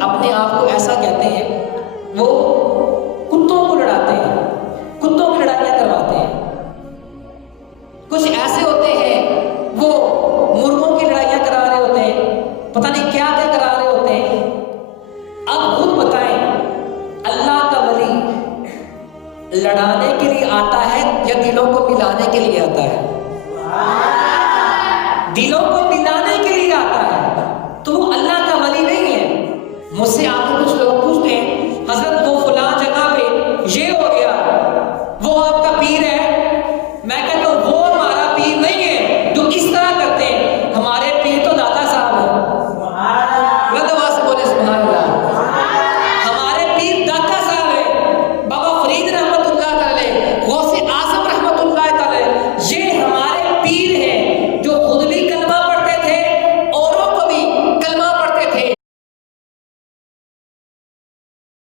اپنے آپ کو ایسا کہتے ہیں وہ کتوں کو لڑاتے ہیں، کتوں کی لڑائیاں کرواتے ہیں۔ کچھ ایسے ہوتے ہیں وہ مرغوں کی لڑائیاں کرا رہے ہوتے ہیں، پتہ نہیں کیا کیا کرا رہے ہوتے ہیں۔ اب خود بتائیں اللہ کا ولی لڑانے کے لیے آتا ہے یا دلوں کو ملانے کے لیے آتا ہے؟ دلوں کو ملانے کے لیے آتا ہے، تو وہ اللہ کا ولی نہیں ہے۔ مجھ سے آپ کو کچھ لوگ پوچھتے ہیں حضرت